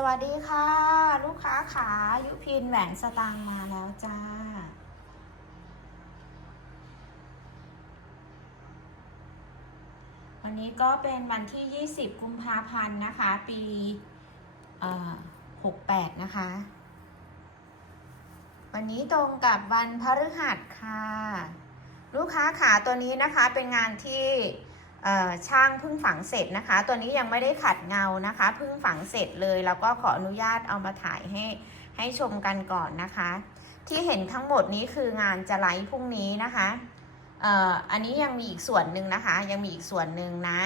สวัสดีค่ะ ลูกค้าขายุพินแหวนสตางมาแล้วจ้า วันนี้ก็เป็นวันที่ 20 กุมภาพันธ์นะคะ ปีเอ่อ68 นะคะ วันนี้ตรงกับวันพฤหัสค่ะ ลูกค้าขาตัวนี้นะคะเป็นงานที่ ช่างพิ่งฝังเสร็จนะคะ ตัวนี้ยังไม่ได้ขัดเงานะคะพิ่งฝังเสร็จเลยแล้วก็ขออนุญาตเอามาถ่ายให้ให้ชมกันก่อนนะคะ ที่เห็นทั้งหมดนี้คืองานจะไลฟ์พรุ่งนี้นะคะอันนี้ยังมีอีกส่วนหนึ่งนะคะ ยังมีอีกส่วนหนึ่งนะ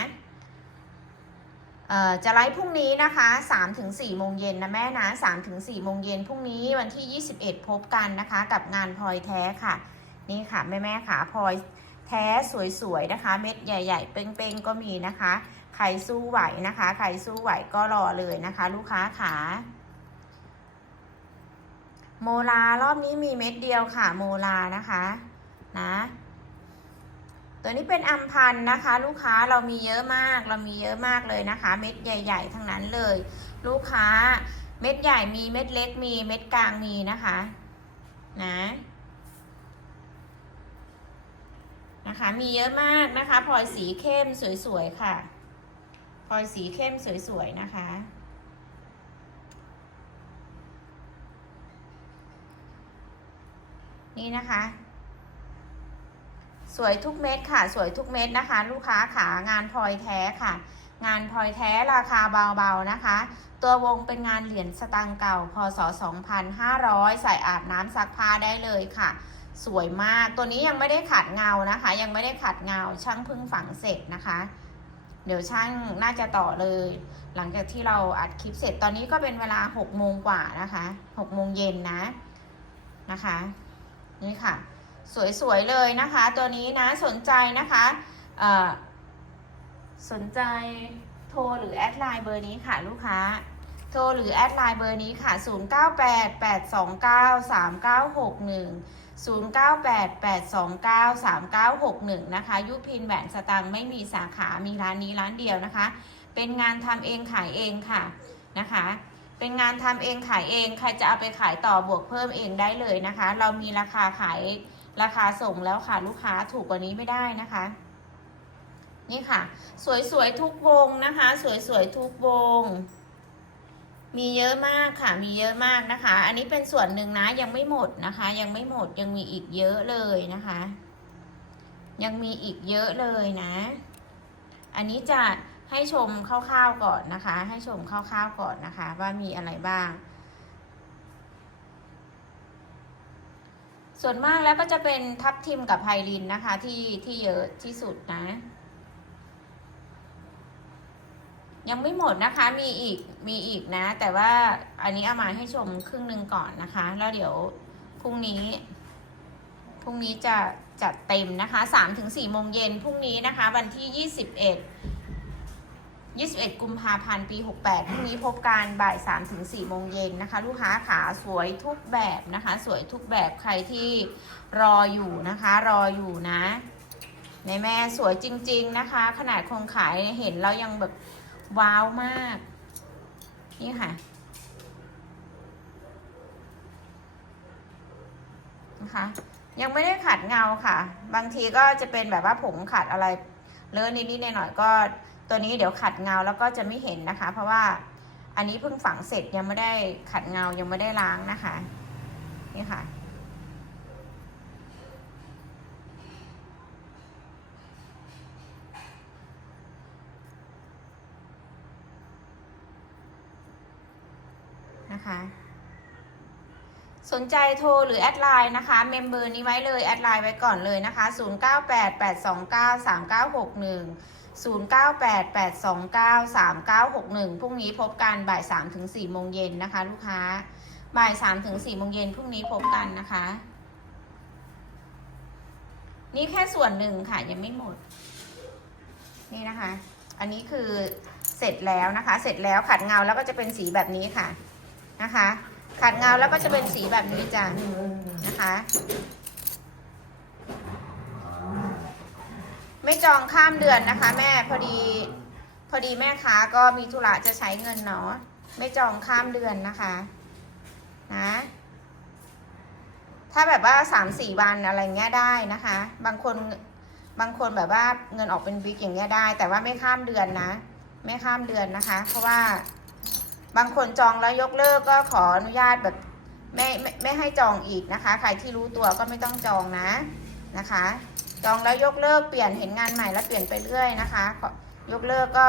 จะไลฟ์พรุ่งนี้นะคะ3ถึง4โมงเย็นนะแม่นะ3ถึง4โมงเย็นพรุ่งนี้วันที่ 21 พบกันนะคะ กับงานพลอยแท้ค่ะ นี่ค่ะ แม่แม่ๆค่ะพลอย ท้สวยๆนะคะ เม็ดใหญ่ ๆ เป้งๆก็มีนะคะ ใครสู้ไหวนะคะ ใครสู้ไหวก็รอเลยนะคะ ลูกค้าขาโมลารอบนี้มีเม็ดเดียวค่ะ โมลานะคะนะตัวนี้เป็นอัมพันธ์นะคะ ลูกค้าเรามีเยอะมากเรามีเยอะมากเลยนะคะ เม็ดใหญ่ ๆ ทั้งนั้นเลย ลูกค้าเม็ดใหญ่มีเม็ดเล็กมีเม็ดกลางมีนะคะ นะ นะคะ มีเยอะมากนะคะพลอยสีเข้มสวยๆค่ะพลอยสีเข้มสวยๆนะคะ นี่นะคะ สวยทุกเม็ดค่ะ สวยทุกเม็ดนะคะ ลูกค้าขางานพลอยแท้ค่ะ งานพลอยแท้ราคาเบาๆนะคะ ตัววงเป็นงานเหรียญสตางค์เก่า พศ 2500 ใส่อาบน้ำซักผ้าได้เลยค่ะ สวยมาก ตัวนี้ยังไม่ได้ขัดเงานะคะ ยังไม่ได้ขัดเงา ช่างพิ่งฝังเสร็จนะคะ เดี๋ยวช่างน่าจะต่อเลย หลังจากที่เราอัดคลิปเสร็จ ตอนนี้ก็เป็นเวลา6โมงกว่านะคะ6โมงเย็นนะ นะคะ นี่ค่ะ สวยๆเลยนะคะ ตัวนี้นะสนใจนะคะสนใจโทรหรือแอดไลน์เบอร์นี้ค่ะลูกค้า โทรหรือแอดไลน์เบอร์นี้ค่ะ0988293961 นะคะ ยุพินแหวนสตังไม่มีสาขา มีร้านนี้ร้านเดียวนะคะ เป็นงานทำเองขายเองค่ะนะคะ เป็นงานทำเองขายเอง ใครจะเอาไปขายต่อบวกเพิ่มเองได้เลยนะคะ เรามีราคาขายราคาส่งแล้วค่ะลูกค้าถูกกว่านี้ไม่ได้นะคะ นี่ค่ะ สวยๆทุกวงนะคะ สวยๆทุกวง มีเยอะมากค่ะ มีเยอะมากนะคะ อันนี้เป็นส่วนหนึ่งนะ ยังไม่หมดนะคะ ยังไม่หมด ยังมีอีกเยอะเลยนะคะ ยังมีอีกเยอะเลยนะ อันนี้จะให้ชมคร่าวๆก่อนนะคะ ให้ชมคร่าวๆก่อนนะคะ ว่ามีอะไรบ้าง ส่วนมากแล้วก็จะเป็นทับทิมกับไพลินนะคะ ที่ที่เยอะที่สุดนะ ยังไม่หมดนะคะ มีอีก มีอีกนะ แต่ว่าอันนี้เอามาให้ชมครึ่งหนึ่งก่อนนะคะ แล้วเดี๋ยวพรุ่งนี้ พรุ่งนี้จะจัดเต็มนะคะสามถึงสี่โมงเย็นพรุ่งนี้นะคะ วันที่ยี่สิบเอ็ดยี่สิบเอ็ดกุมภาพันธ์ปีหกแปดพรุ่งนี้พบกันบ่ายสามถึงสี่โมงเย็นนะคะ ลูกค้าขาสวยทุกแบบนะคะ สวยทุกแบบใครที่รออยู่นะคะ รออยู่นะ ในแม่สวยจริง ๆนะคะ ขนาดคงขายเห็นแล้วยังแบบ ว้าวมาก นี่ค่ะนะคะยังไม่ได้ขัดเงาค่ะ บางทีก็จะเป็นแบบว่าผงขัดอะไรเลอะนิดๆหน่อยๆก็ตัวนี้เดี๋ยวขัดเงาแล้วก็จะไม่เห็นนะคะ เพราะว่าอันนี้เพิ่งฝังเสร็จยังไม่ได้ขัดเงายังไม่ได้ล้างนะคะ นี่ค่ะ นะคะ สนใจโทรหรือแอดไลน์นะคะ เมมเบอร์นี้ไว้เลย แอดไลน์ไว้ก่อนเลยนะคะ 0988293961 0988293961 พรุ่งนี้พบกันบ่าย3ถึง4โมงเย็นนะคะ ลูกค้า บ่าย3ถึง4โมงเย็นพรุ่งนี้พบกันนะคะ นี่แค่ส่วนหนึ่งค่ะ ยังไม่หมด นี่นะคะ อันนี้คือเสร็จแล้วนะคะ เสร็จแล้วขัดเงาแล้วก็จะเป็นสีแบบนี้ค่ะ นะคะ ขัดเงาแล้วก็จะเป็นสีแบบนี้จ้ะนะคะ ไม่จองข้ามเดือนนะคะ แม่พอดีพอดีแม่ค้าก็มีธุระจะใช้เงินเนาะไม่จองข้ามเดือนนะคะนะถ้าแบบว่าสามสี่วันอะไรเงี้ยได้นะคะ บางคนบางคนแบบว่าเงินออกเป็นวิกอย่างเงี้ยได้ แต่ว่าไม่ข้ามเดือนนะ ไม่ข้ามเดือนนะคะ เพราะว่า บางคนจองแล้วยกเลิกก็ขออนุญาตแบบไม่ไม่ไม่ให้จองอีกนะคะ ใครที่รู้ตัวก็ไม่ต้องจองนะนะคะ จองแล้วยกเลิกเปลี่ยนเห็นงานใหม่แล้วเปลี่ยนไปเรื่อยนะคะยกเลิกก็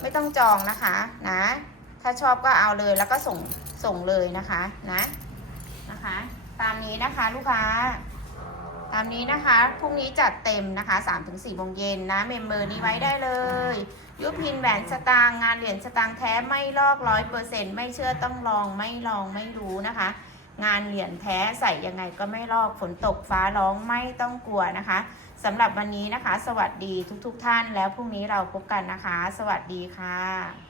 ไม่ต้องจองนะคะนะ ถ้าชอบก็เอาเลยแล้วก็ส่งส่งเลยนะคะนะนะคะ ตามนี้นะคะลูกค้าามนี้นะคะ พรุ่งนี้จัดเต็มนะคะ3-4โมงเย็นนะ เมมเบอร์นี้ไว้ได้เลย ยุพินแหวนสตางค์งานเหรียญสตางค์แท้ไม่ลอกร้อยเปอร์เซ็นต์ไม่เชื่อต้องลองไม่ลองไม่รู้นะคะ งานเหรียญแท้ใส่ยังไงก็ไม่ลอกฝนตกฟ้าร้องไม่ต้องกลัวนะคะสำหรับวันนี้นะคะ สวัสดีทุกๆทท่านแล้วพรุ่งนี้เราพบกันนะคะ สวัสดีค่ะ